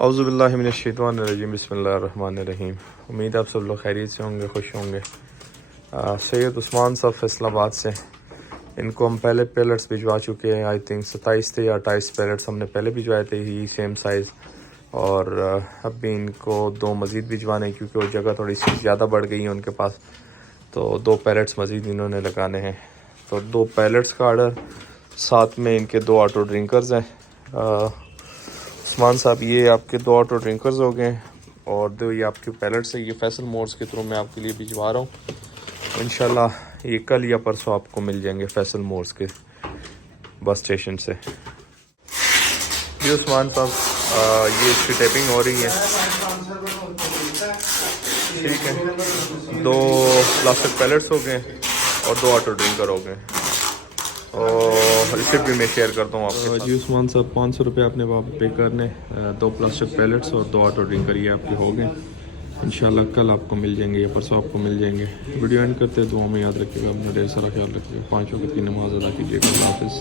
औज़ुबिल्लाहि मिनश्शैतानिर्रजीम बिस्मिल्लाहिर्रहमानिर्रहीम। उम्मीद है आप सब लोग खैरियत से होंगे, खुश होंगे। सैयद उस्मान साहब फैसलाबाद से, इनको हम पहले पैलेट्स भिजवा चुके हैं। आई थिंक 27 थे या 28 पैलेट्स हमने पहले भिजवाए थे, ही सेम साइज़। और अब भी इनको 2 मज़ीद भिजवाने, क्योंकि वो जगह थोड़ी सी ज़्यादा बढ़ गई है उनके पास, तो 2 पैलेट्स मज़ीद इन्होंने लगाने हैं। तो 2 पैलेट्स का आर्डर, साथ में इनके 2 ऑटो ड्रिंकर्स हैं। उस्मान साहब, ये आपके 2 ऑटो ड्रिंकर्स हो गए, और 2 ये आपके पैलेट्स है। ये फैसल मोड्स के थ्रू मैं आपके लिए भिजवा रहा हूँ। इंशाल्लाह ये कल या परसों आपको मिल जाएंगे फैसल मोड्स के बस स्टेशन से। जी उस्मान साहब, ये इसकी टेपिंग हो रही है, ठीक है। 2 प्लास्टिक पैलेट्स हो गए और 2 ऑटो ड्रिंकर हो गए, और रिसिप्ट भी मैं शेयर करता हूँ आपके साथ। जी उस्मान साहब, 500 रुपये आपने वहाँ पे करने, 2 प्लास्टिक पैलेट्स और 2 ऑटो ड्रिंकर ये आपके हो गए। इंशाल्लाह कल आपको मिल जाएंगे या परसों आपको मिल जाएंगे। वीडियो एंड करते हैं, दुआ में याद रखिएगा, अपना ढेर सारा ख्याल रखिएगा, 5 वक्त की नमाज़ अदा कीजिएगा। अल्लाह हाफ़िज़।